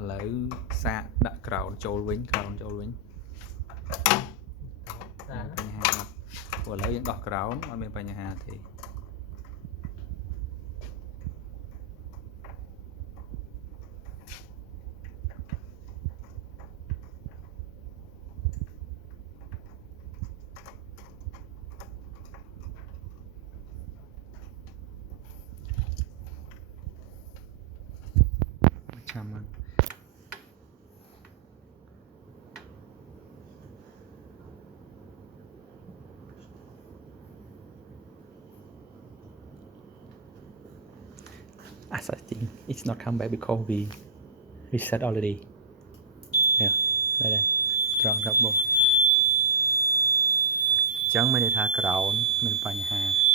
lấy xạ đặt crowd trôi vĩnh của lấy những đọt crowd ở bên phải nhà Hà thì chăm ăn as I think it's not come back because we reset already. Yeah, đây đây, ground double. Chẳng mình để thả ground mình phải nhà Hà.